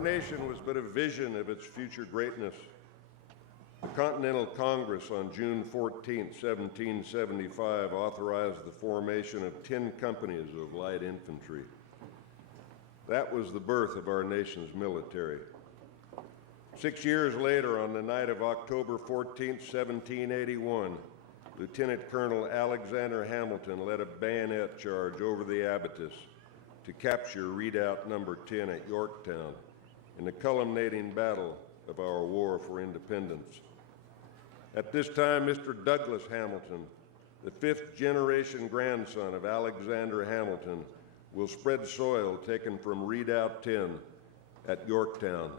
Our nation was but a vision of its future greatness. The Continental Congress on June 14, 1775, authorized the formation of 10 companies of light infantry. That was the birth of our nation's military. 6 years later, on the night of October 14, 1781, Lieutenant Colonel Alexander Hamilton led a bayonet charge over the abatis to capture Redoubt Number 10 at Yorktown in the culminating battle of our war for independence. At this time, Mr. Douglas Hamilton, the fifth-generation grandson of Alexander Hamilton, will spread soil taken from Redoubt 10 at Yorktown.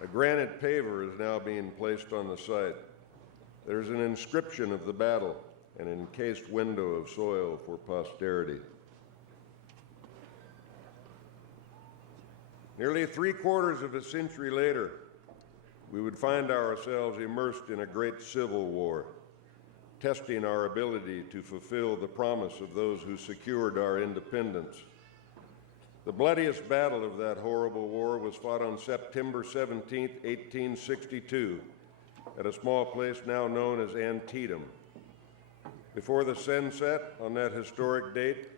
A granite paver is now being placed on the site. There's an inscription of the battle, an encased window of soil for posterity. Nearly 3/4 of a century later, we would find ourselves immersed in a great civil war, testing our ability to fulfill the promise of those who secured our independence. The bloodiest battle of that horrible war was fought on September 17, 1862, at a small place now known as Antietam. Before the sunset on that historic date,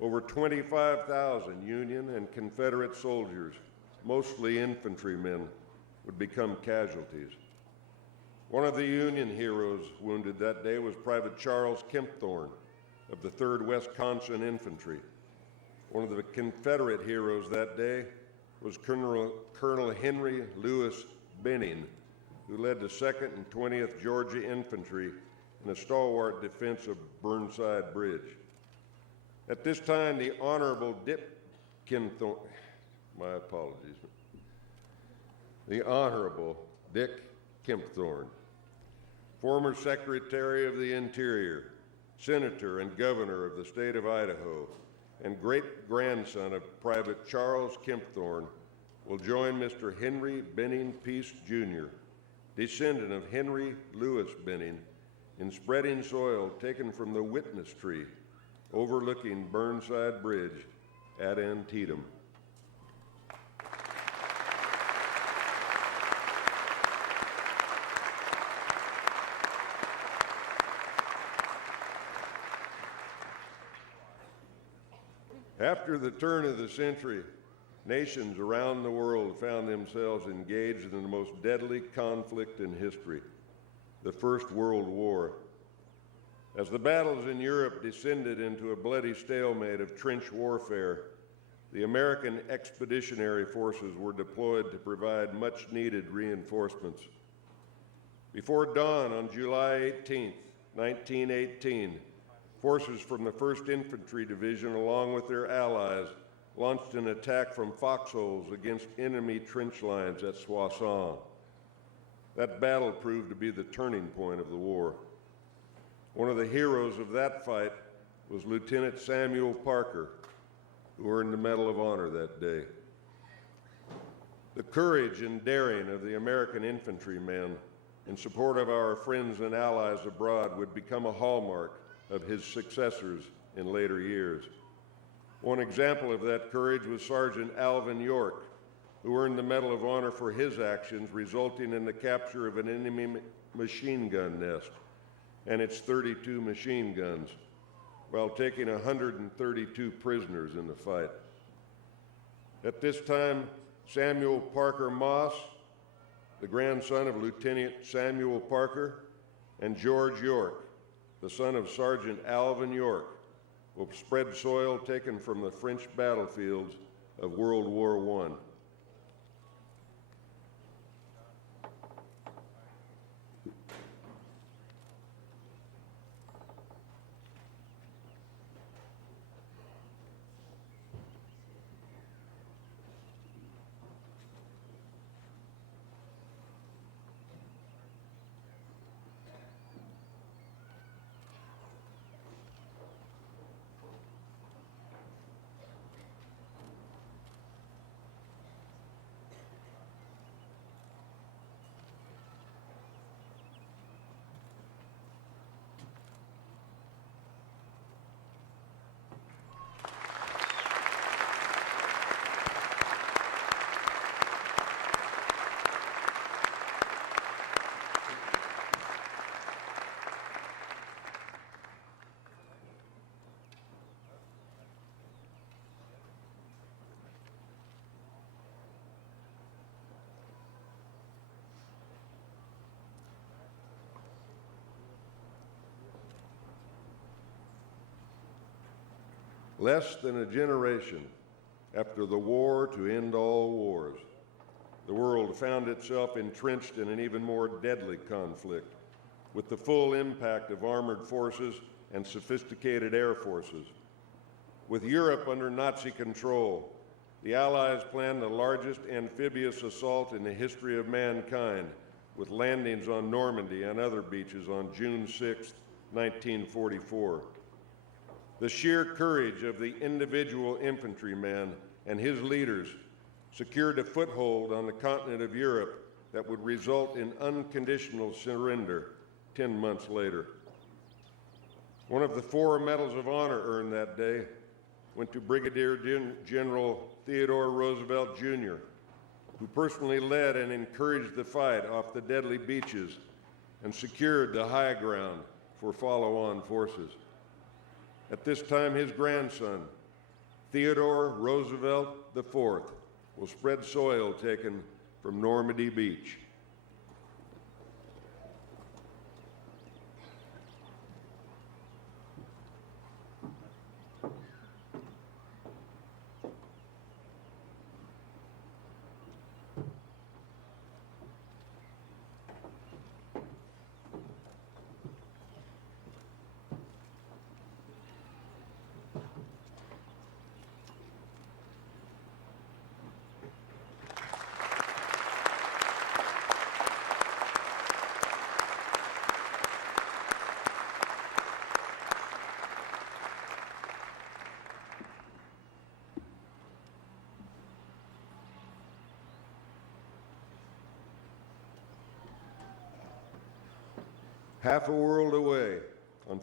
over 25,000 Union and Confederate soldiers, mostly infantrymen, would become casualties. One of the Union heroes wounded that day was Private Charles Kempthorne of the 3rd Wisconsin Infantry. One of the Confederate heroes that day was Colonel Henry Lewis Benning, who led the 2nd and 20th Georgia Infantry in a stalwart defense of Burnside Bridge. At this time, the Honorable Dick Kempthorne, my apologies, the Honorable Dick Kempthorne, former Secretary of the Interior, Senator and Governor of the state of Idaho, and great-grandson of Private Charles Kempthorne, will join Mr. Henry Benning Peace, Jr., descendant of Henry Lewis Benning, in spreading soil taken from the witness tree overlooking Burnside Bridge at Antietam. After the turn of the century, nations around the world found themselves engaged in the most deadly conflict in history, the First World War. As the battles in Europe descended into a bloody stalemate of trench warfare, the American expeditionary forces were deployed to provide much-needed reinforcements. Before dawn on July 18, 1918, forces from the 1st Infantry Division, along with their allies, launched an attack from foxholes against enemy trench lines at Soissons. That battle proved to be the turning point of the war. One of the heroes of that fight was Lieutenant Samuel Parker, who earned the Medal of Honor that day. The courage and daring of the American infantrymen in support of our friends and allies abroad would become a hallmark of his successors in later years. One example of that courage was Sergeant Alvin York, who earned the Medal of Honor for his actions, resulting in the capture of an enemy machine gun nest and its 32 machine guns, while taking 132 prisoners in the fight. At this time, Samuel Parker Moss, the grandson of Lieutenant Samuel Parker, and George York, the son of Sergeant Alvin York, will spread soil taken from the French battlefields of World War I. Less than a generation after the war to end all wars, the world found itself entrenched in an even more deadly conflict, with the full impact of armored forces and sophisticated air forces. With Europe under Nazi control, the Allies planned the largest amphibious assault in the history of mankind, with landings on Normandy and other beaches on June 6, 1944. The sheer courage of the individual infantryman and his leaders secured a foothold on the continent of Europe that would result in unconditional surrender 10 months later. One of the 4 medals of honor earned that day went to Brigadier General Theodore Roosevelt, Jr., who personally led and encouraged the fight off the deadly beaches and secured the high ground for follow-on forces. At this time, his grandson, Theodore Roosevelt IV, will spread soil taken from Normandy Beach. Half a world away, on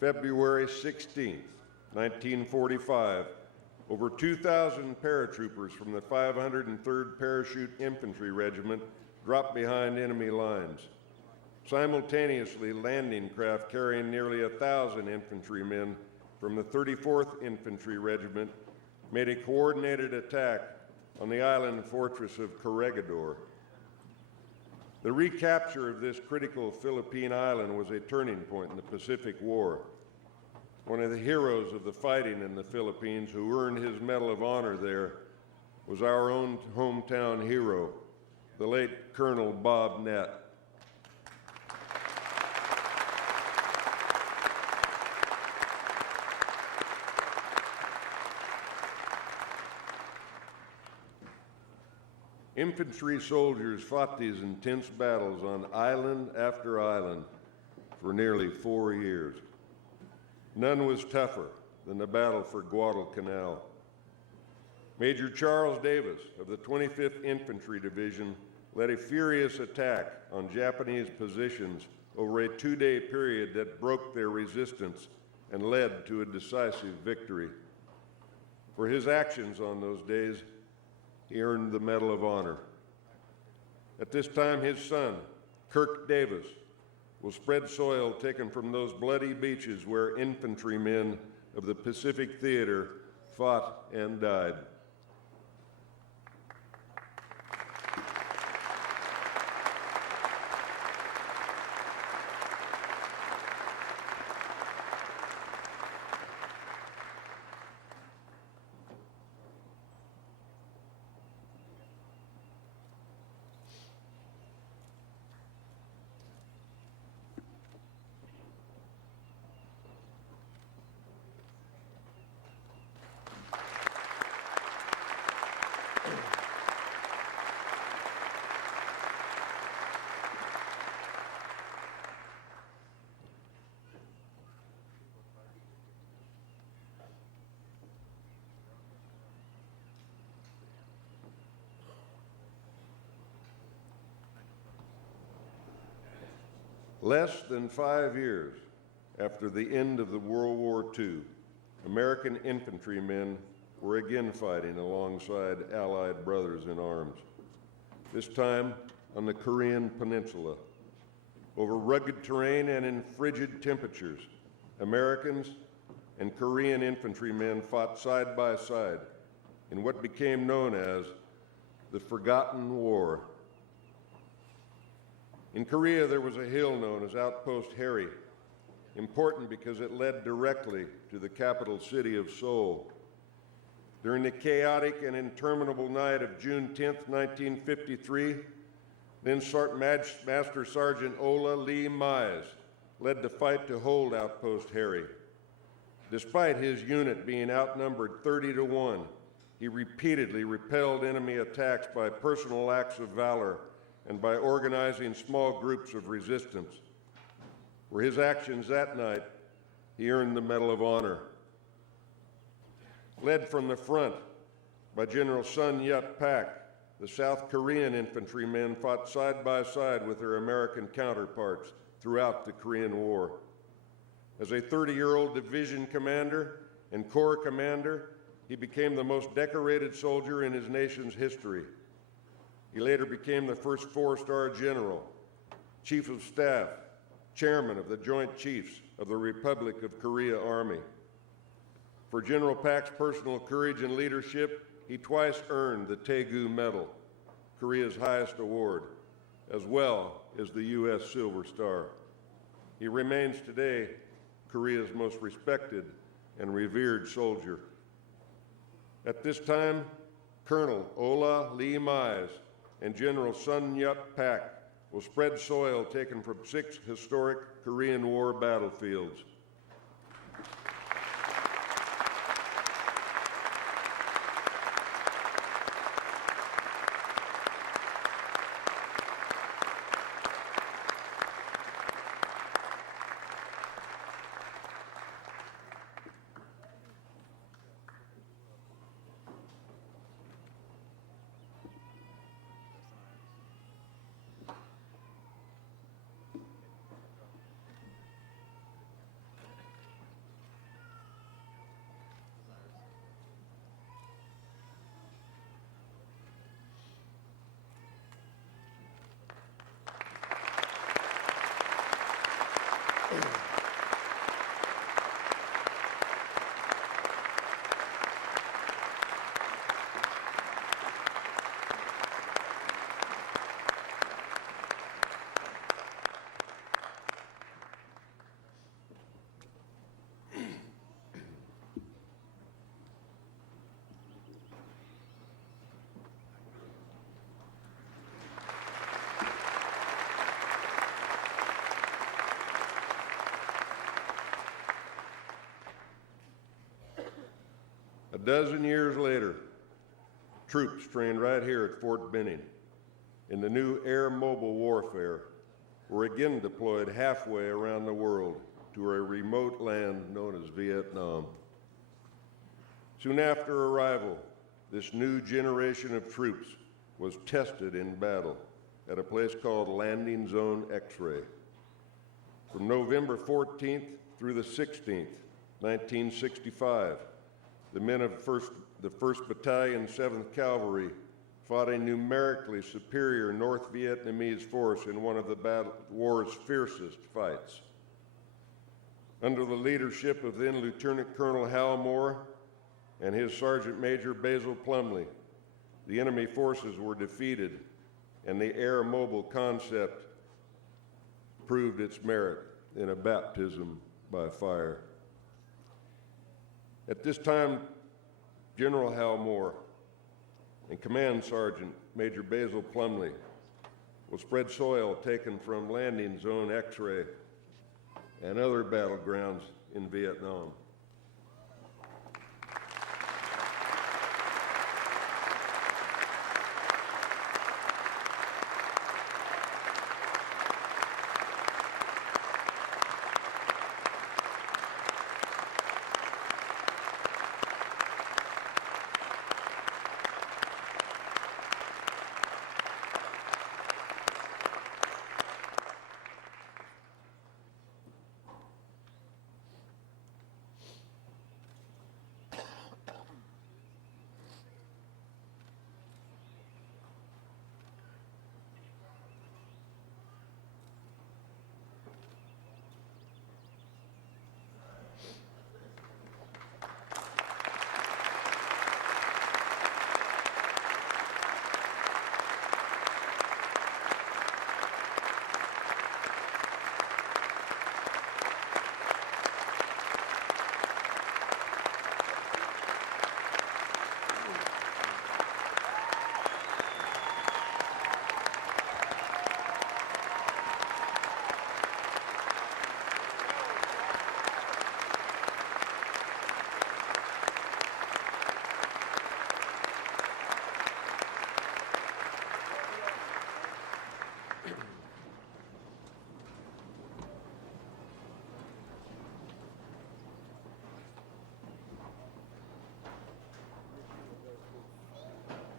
February 16, 1945, over 2,000 paratroopers from the 503rd Parachute Infantry Regiment dropped behind enemy lines. Simultaneously, landing craft carrying nearly 1,000 infantrymen from the 34th Infantry Regiment made a coordinated attack on the island fortress of Corregidor. The recapture of this critical Philippine island was a turning point in the Pacific War. One of the heroes of the fighting in the Philippines who earned his Medal of Honor there was our own hometown hero, the late Colonel Bob Nett. Infantry soldiers fought these intense battles on island after island for nearly 4 years. None was tougher than the battle for Guadalcanal. Major Charles Davis of the 25th Infantry Division led a furious attack on Japanese positions over a 2-day period that broke their resistance and led to a decisive victory. For his actions on those days, he earned the Medal of Honor. At this time, his son, Kirk Davis, will spread soil taken from those bloody beaches where infantrymen of the Pacific Theater fought and died. Less than 5 years after the end of the World War II, American infantrymen were again fighting alongside Allied brothers in arms, this time on the Korean Peninsula. Over rugged terrain and in frigid temperatures, Americans and Korean infantrymen fought side by side in what became known as the Forgotten War. In Korea, there was a hill known as Outpost Harry, important because it led directly to the capital city of Seoul. During the chaotic and interminable night of June 10, 1953, then Master Sergeant Ola Lee Mize led the fight to hold Outpost Harry. Despite his unit being outnumbered 30 to 1, he repeatedly repelled enemy attacks by personal acts of valor and by organizing small groups of resistance. For his actions that night, he earned the Medal of Honor. Led from the front by General Sun Yat-pak, the South Korean infantrymen fought side by side with their American counterparts throughout the Korean War. As a 30-year-old division commander and corps commander, he became the most decorated soldier in his nation's history. He later became the first four-star general, chief of staff, chairman of the Joint Chiefs of the Republic of Korea Army. For General Pak's personal courage and leadership, he twice earned the Taegu Medal, Korea's highest award, as well as the U.S. Silver Star. He remains today Korea's most respected and revered soldier. At this time, Colonel Ola Lee Mize and General Sun Yat-pak will spread soil taken from 6 historic Korean War battlefields. A dozen years later, troops trained right here at Fort Benning in the new air mobile warfare were again deployed halfway around the world to a remote land known as Vietnam. Soon after arrival, this new generation of troops was tested in battle at a place called Landing Zone X-Ray. From November 14th through the 16th, 1965, the men of the 1st Battalion, 7th Cavalry fought a numerically superior North Vietnamese force in one of the war's fiercest fights. Under the leadership of then Lieutenant Colonel Hal Moore and his Sergeant Major Basil Plumley, the enemy forces were defeated and the air mobile concept proved its merit in a baptism by fire. At this time, General Hal Moore and Command Sergeant Major Basil Plumley will spread soil taken from Landing Zone X-Ray and other battlegrounds in Vietnam.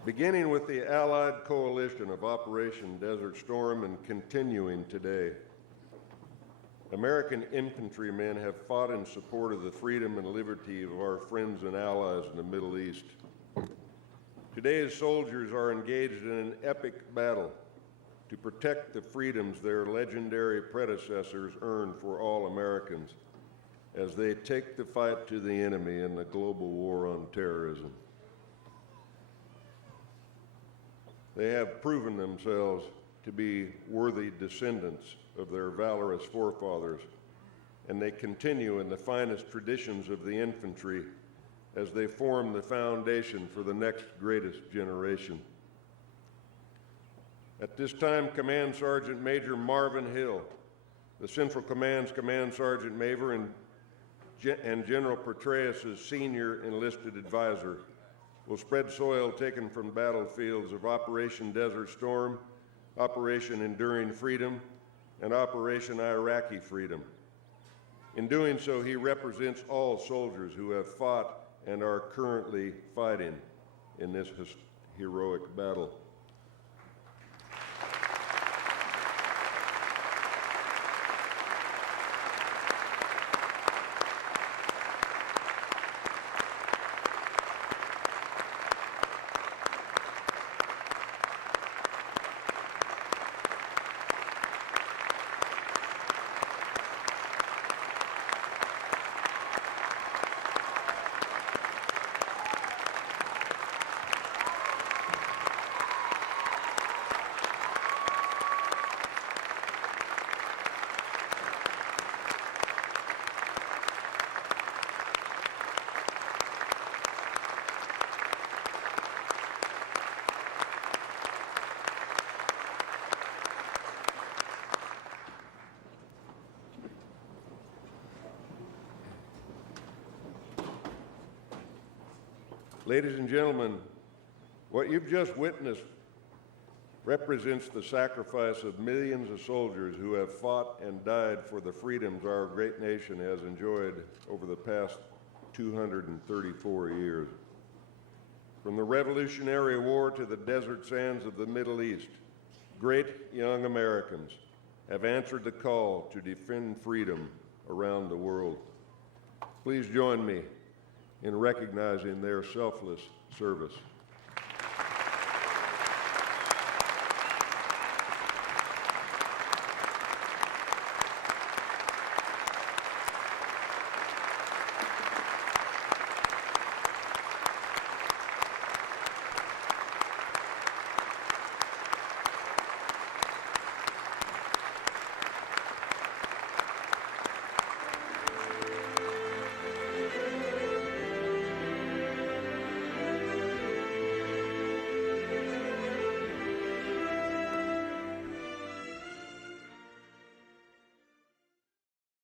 beginning with the Allied coalition of Operation Desert Storm and continuing today. American infantrymen have fought in support of the freedom and liberty of our friends and allies in the Middle East. Today's soldiers are engaged in an epic battle to protect the freedoms their legendary predecessors earned for all Americans as they take the fight to the enemy in the global war on terrorism. They have proven themselves to be worthy descendants of their valorous forefathers, and they continue in the finest traditions of the infantry as they form the foundation for the next greatest generation. At this time, Command Sergeant Major Marvin Hill, the Central Command's Command Sergeant Major and General Petraeus' senior enlisted advisor, will spread soil taken from battlefields of Operation Desert Storm, Operation Enduring Freedom, and Operation Iraqi Freedom. In doing so, he represents all soldiers who have fought and are currently fighting in this heroic battle. Ladies and gentlemen, what you've just witnessed represents the sacrifice of millions of soldiers who have fought and died for the freedoms our great nation has enjoyed over the past 234 years. From the Revolutionary War to the desert sands of the Middle East, great young Americans have answered the call to defend freedom around the world. Please join me in recognizing their selfless service.